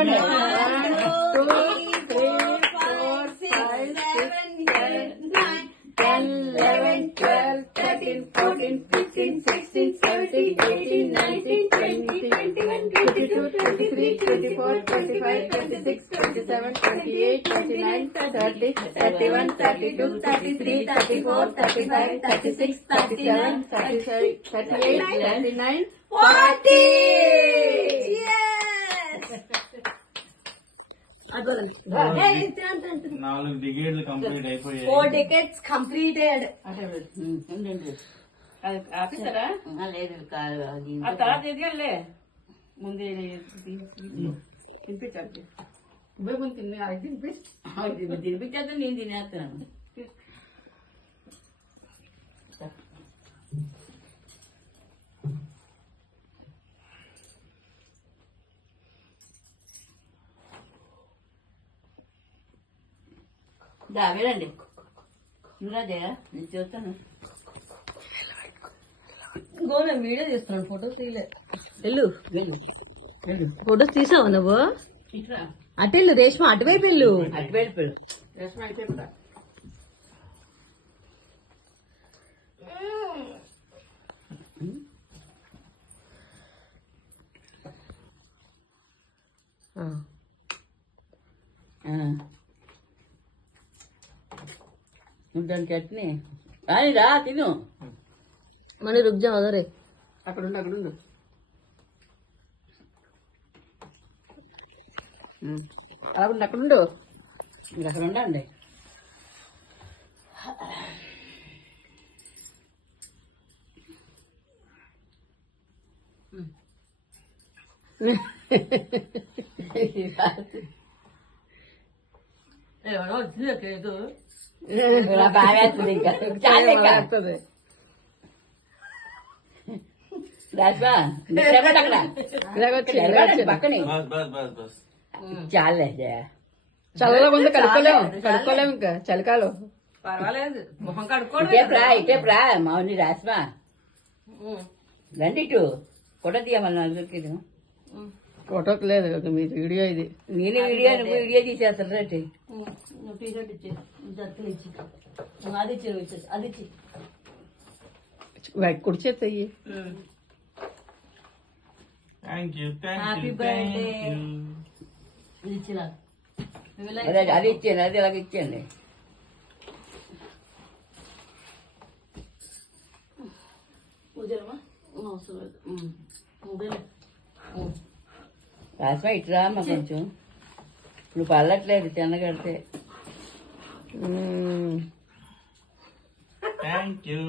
చెప్పండి. 1, 2, 3, 4, 5, 6, 7, 8, 10, 11, 12, 13, 14, 15, 16, 17, 18, 19, 20, 21, 22, 23, 24, 25, 26, 27, 28, 29, 30, 31, 32, 33, 34, 35, 36, 37, 38, 39, 40. నాలుగు డిగేడ్లు కంప్లీట్ అయిపోయాయి. 4 decades completed. ఆపిస్తారా? లేదు కాదు అది ఆ తర్వాత ఎదిగలే ముందే తినిపించాలి. ముందు తిని అది తినిపించేద్దాం, నేను తినేస్తాను. వెళ్ళండి, నువ్వురాదే నేను చూస్తాను. ఇంకో నేను వీడియో తీస్తున్నాను, ఫోటోస్ తీయలే. వెళ్ళు వెళ్ళు వెళ్ళు, ఫోటోస్ తీసావా నువ్వు? ఇట్లా అటు వెళ్ళు రేష్మ, అటువైపు వెళ్ళు. అటు వెళ్ళిపోయాడు. రసం అయిపోయిందా? దానికి అట్నే అని రా తిను. మన రుక్ జాओ रे. అక్కడుండు అక్కడుండు. అక్కడుండు అక్కడుండు. మీరు అక్కడ ఉండండి. బాగా వస్తుంది ఇంకా చాలా వస్తుంది. రాజా అక్కడ పక్కనే బస్ బస్ బస్ బస్. చాలే చల్లగా ముందు కడుక్కోలేము ఇంకా చలికాలం. పర్వాలేదు, మొహం కడుక్కోవడం. ఇటే రా మావుని రాస్మా రండి ఇటు ఫోటో తీయమన్నా నలుగురికి. ఫోటోకి లేదు, మీరు వీడియో ఇది. నేను వీడియో తీసేస్తాను రండి. నువ్వు టీషర్ట్ ఇచ్చే, జర్కిన్ ఇచ్చి, అది ఇచ్చి, నువ్వు ఇచ్చేసి అది ఇచ్చి. కుడి చేతి అయ్యి. Thank you Happy birthday. ఇది ఇచ్చినా అదే అది ఇచ్చాను, అది ఇలాగ ఇచ్చాను. పూజలమా అవసరం లేదు. రాస్మా ఇటు రామ్మా కొంచెం. ఇప్పుడు పల్లట్లేదు తిన్నగడితే. Thank you.